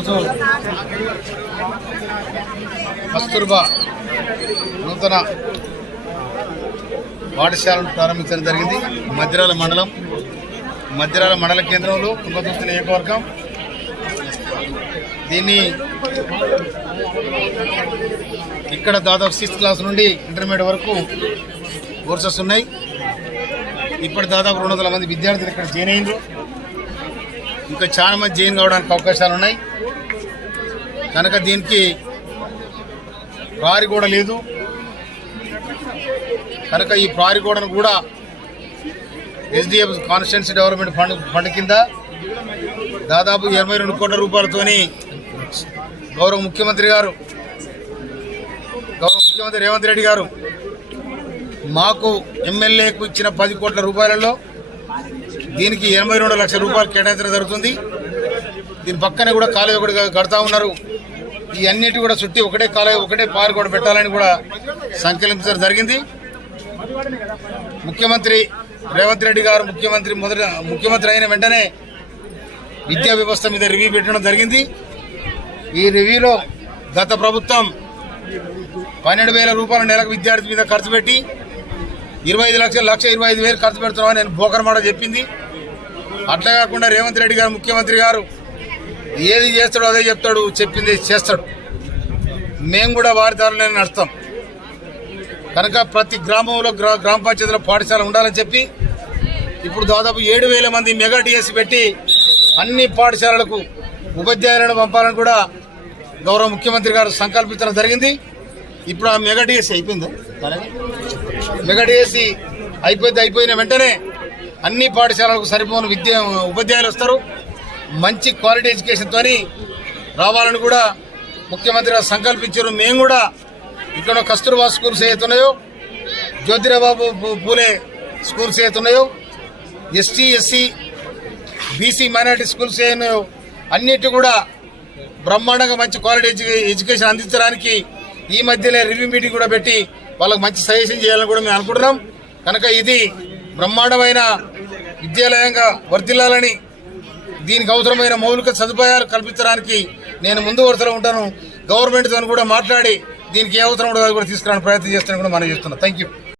ఈరోజు కస్తూర్బా నూతన పాఠశాలను ప్రారంభించడం జరిగింది. మధ్యరాల మండల కేంద్రంలో తుంగతుర్తి నియోజకవర్గం. దీన్ని ఇక్కడ దాదాపు 6th క్లాస్ నుండి ఇంటర్మీడియట్ వరకు కోర్సెస్ ఉన్నాయి. ఇప్పుడు దాదాపు 200 మంది విద్యార్థులు ఇక్కడ జాయిన్ అయ్యారు. ఇంకా చాలా మంది జాయిన్ కావడానికి అవకాశాలు ఉన్నాయి. కనుక దీనికి ప్రహరీ గోడ లేదు కనుక ఈ ప్రహరీ గోడను కూడా SDF కాన్స్టిట్యుయెన్సీ డెవలప్మెంట్ ఫండ్ కింద దాదాపు 22 కోట్ల రూపాయలతోని గౌరవ ముఖ్యమంత్రి రేవంత్ రెడ్డి గారు మాకు ఎమ్మెల్యేకు ఇచ్చిన 10 కోట్ల రూపాయలలో దీనికి 82 లక్షల రూపాయలు కేటాయించడం జరుగుతుంది. దీని పక్కనే కూడా కాలేజ్ ఒకటి కడతా ఉన్నారు. ఈ అన్నిటి కూడా చుట్టి ఒకటే కాలేజ్ ఒకటే పార్క్ కూడా పెట్టాలని కూడా సంకల్పించడం జరిగింది. ముఖ్యమంత్రి రేవంత్ రెడ్డి గారు ముఖ్యమంత్రి అయిన వెంటనే విద్యా వ్యవస్థ మీద రివ్యూ పెట్టడం జరిగింది. ఈ రివ్యూలో గత ప్రభుత్వం 12,000 రూపాయల నెలకు విద్యార్థి మీద ఖర్చు పెట్టి 1,25,000 ఖర్చు పెడుతున్నామని నేను బోకర్ మాట చెప్పింది. అట్లా కాకుండా రేవంత్ రెడ్డి గారు ముఖ్యమంత్రి గారు ఏది చేస్తాడో అదే చెప్తాడు, చెప్పింది చేస్తాడు. మేము కూడా వారి దారిలో నడుస్తాం. కనుక ప్రతి గ్రామంలో గ్రామ పంచాయతీలో పాఠశాల ఉండాలని చెప్పి ఇప్పుడు దాదాపు 7,000 మంది మెగా డిఎస్సి పెట్టి అన్ని పాఠశాలలకు ఉపాధ్యాయులను పంపాలని కూడా గౌరవ ముఖ్యమంత్రి గారు సంకల్పించడం జరిగింది. ఇప్పుడు ఆ మెగా డిఎస్సి అయిపోయిందా? మెగా డిఎస్సి అయిపోయిన వెంటనే అన్ని పాఠశాలలకు సరిపోని ఉపాధ్యాయులు వస్తారు. మంచి క్వాలిటీ ఎడ్యుకేషన్తో రావాలని కూడా ముఖ్యమంత్రి గారు సంకల్పించారు. మేము కూడా ఇక్కడ కస్తూర్బా స్కూల్స్ ఏతున్నాయో, జ్యోతిరాబాబు పూలే స్కూల్స్ ఏతున్నాయో, ST SC BC minority schools ఏన్నాయో అన్నిటి కూడా బ్రహ్మాండంగా మంచి క్వాలిటీ ఎడ్యుకేషన్ అందించడానికి ఈ మధ్యలో రివ్యూ మీటింగ్ కూడా పెట్టి వాళ్ళకి మంచి సజెషన్ చేయాలని కూడా మేము అనుకుంటున్నాం. కనుక ఇది బ్రహ్మాండమైన విద్యాలయంగా వర్ధిల్లాలని, దీనికి అవసరమైన మౌలిక సదుపాయాలు కల్పించడానికి నేను ముందు వరుసలో ఉంటాను. గవర్నమెంట్తో కూడా మాట్లాడి దీనికి ఏ అవసరం ఉండదో కూడా తీసుకురావడానికి ప్రయత్నం చేస్తానని కూడా మనం చేస్తున్నాం. Thank you.